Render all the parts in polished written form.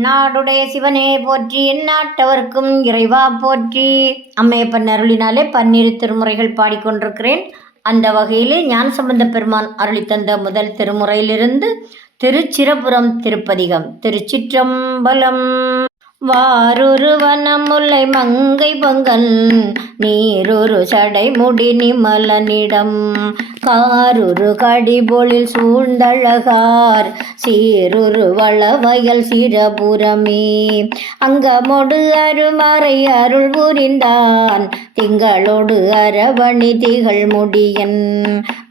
நாடுடைய சிவனே போற்றி, எந்நாட்டவர்க்கும் இறைவா போற்றி. அம்மையப்பன் அருளினாலே பன்னிரு திருமுறைகள் பாடிக்கொண்டிருக்கிறேன். அந்த வகையிலே ஞானசம்பந்த பெருமான் அருளித்தந்த முதல் திருமுறையிலிருந்து திருச்சிரபுரம் திருப்பதிகம். திருச்சிற்றம்பலம். வாருரு வனமுல்லை மங்கை பொங்கன் நீருரு சடைமுடி நிமலனிடம் காருரு கடிபொழில் சூழ்ந்தழகார் சீருரு வளவயல் சிரபுரமே அங்கமொடு அருமறை அருள் புரிந்தான் திங்களோடு அரவணி திகழ் முடியன்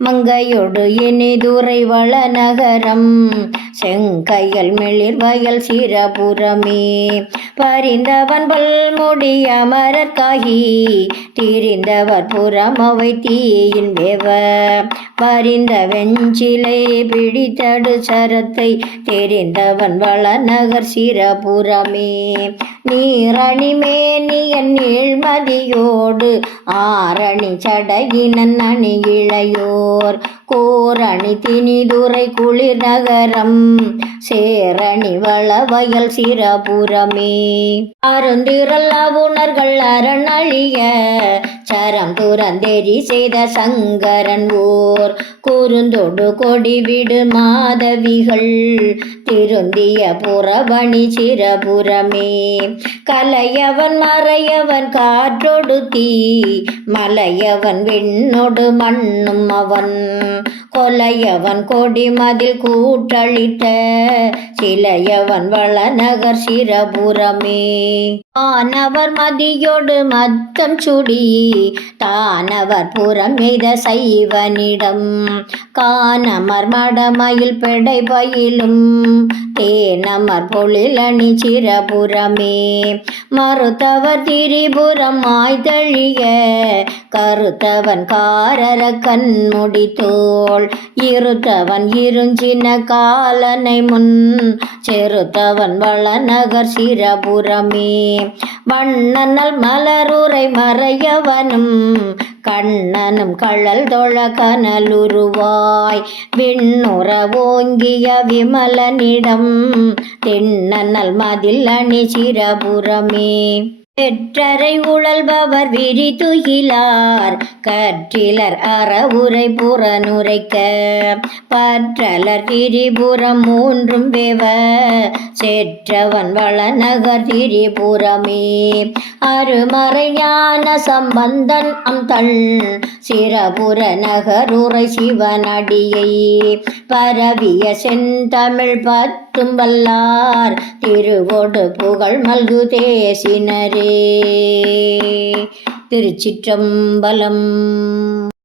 மங்கையொடு இனிதுரை வளநகரம் செங்கையல் மிளிர் வயல் சிரபுரமே பரிந்தவன் பல்முடி அமரர்காகி தீரிந்தவர் புறமவை தீயின் வேவ பரிந்த வெஞ்சிலை பிடித்தடு சரத்தை தெரிந்தவன் வளநகர் சிரபுரமே நீரணி மேனியன் நீழ்மதியோடு ஆரணி சடையினன் அணி இளையோர் கோரணி திணிதுரை குளிர் நகரம் சேரணி வளவயல் சிரபுரமே அருந்திரல் அவுணர்கள் அரணழிய சரம் துறந்தெறி செய்த சங்கரன் ஓர் குறுந்தொடு கொடிவிடு மாதவிகள் திருந்திய புறவணி சிரபுரமே கலையவன் மறையவன் காற்றொடு தீ மலையவன் விண்ணொடு மண்ணும் அவன் கொலையவன் கொடிமதில் கூட்டளித்த சிலையவன் வளநகர் சிரபுரமே ஆனவர் மதியோடு மத்தம் சுடி தானவர் புறம் எய்த சைவனிடம் கானமர் மடமயில் பெடை பயிலும் தேனமர் பொழில் அணி சிரபுரமே மறுத்தவர் திரிபுரம் ஆய்தழிய கருத்தவன் காரர கண்முடி தோள் இருத்தவன் இருஞ்சின காலனை முன் செருத்தவன் வளநகர் சிரபுரமே வண்ணனல் மலருரை மறையவனும் கண்ணனும் கழல் தொழ கனலுருவாய் விண்ணுற ஓங்கிய விமலனிடம் தென்னனல் மதில் அணி சிரபுரமே பெற்றரை உழல்பவர் விரிதுயிலார் கற்றிலர் அறவுரை புறனுரைக்க பற்றலர் திரிபுரம் மூன்றும் வேவ செற்றவன் வளநகர் திரிபுரமே அருமறை ஞான சம்பந்தன் அம்தள் சிரபுர நகருரை சிவனடியை பரவிய செந்தமிழ் பத்தும் வல்லார் திருவோடு புகழ் மல்கு தேசினரே. திருச்சிற்றம்பலம்.